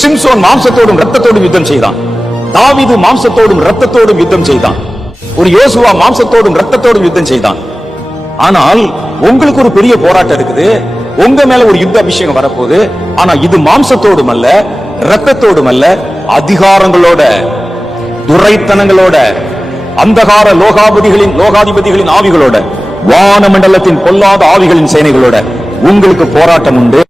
சிம்சோன் மாம்சத்தோடும் ரத்தத்தோடும் யுத்தம் செய்தான். தாவீது மாம்சத்தோடும் ரத்தத்தோடும் யுத்தம் செய்தான். ஒரு யோசுவா மாம்சத்தோடும் ரத்தத்தோடும் யுத்தம் செய்தான். ஆனால் உங்களுக்கு ஒரு பெரிய போராட்டம் இருக்குது. உங்க மேல ஒரு யுத்த அபிஷேகம் வரப்போகுது. ஆனா இது மாம்சத்தோடும் அல்ல, ரத்தத்தோடும் அல்ல, அதிகாரங்களோட, துரைத்தனங்களோட, அந்தகார லோகாதிபதிகளின் ஆவிகளோட, வானமண்டலத்தின் பொல்லாத ஆவிகளின் சேனைகளோட உங்களுக்கு போராட்டம் உண்டு.